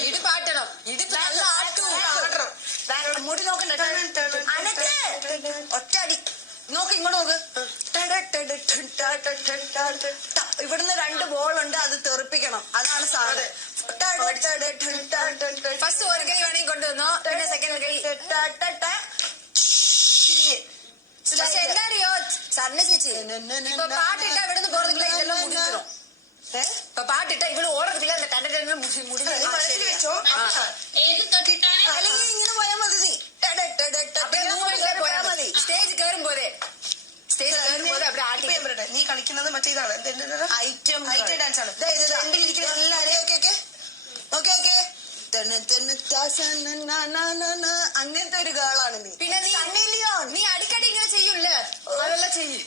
ഇടി പാട്ടണം ഇടുപ്പ് നല്ല ആട്ടണം മുടി നോക്കണ്ട ഒറ്റ അടി നോക്ക് ഇങ്ങോട്ട് നോക്ക് ഇവിടുന്ന് 2 ബോളുണ്ട് അത് തെറിപ്പിക്കണം അതാണ് സാധനം ഫസ്റ്റ് ഒരു കൈ വേണമെങ്കിൽ കൊണ്ടുവന്നോ പിന്നെ സെക്കൻഡ് കൈ പക്ഷെ എന്താ അറിയോ സണ്ണ ചേച്ചി ഇപ്പൊ പാട്ടിട്ട ഇവിടുന്ന് പോറതില്ല ഇതെല്ലാം മുടിക്കണം ഇപ്പൊ പാട്ടിട്ട ഇവിടെ ഓടത്തില്ല മനസ്സിൽ വെച്ചോ അല്ലെങ്കിൽ ഇങ്ങനെ പോയാൽ മതി പോയാൽ മതി സ്റ്റേജ് കയറും പോലെ സ്റ്റേജ് കയറും പോലെ അവിടെ ആട്ടി നീ കളിക്കുന്നത് മറ്റേ ഇതാണ് ഐറ്റം ഡാൻസ് ആണ് എല്ലാരും ഓക്കെ അങ്ങനത്തെ ഒരു ഗേളാണ് നീ പിന്നെ നീ അടിക്കടി ഇങ്ങനെ ചെയ്യൂല്ലേ അതെല്ലാം ചെയ്യും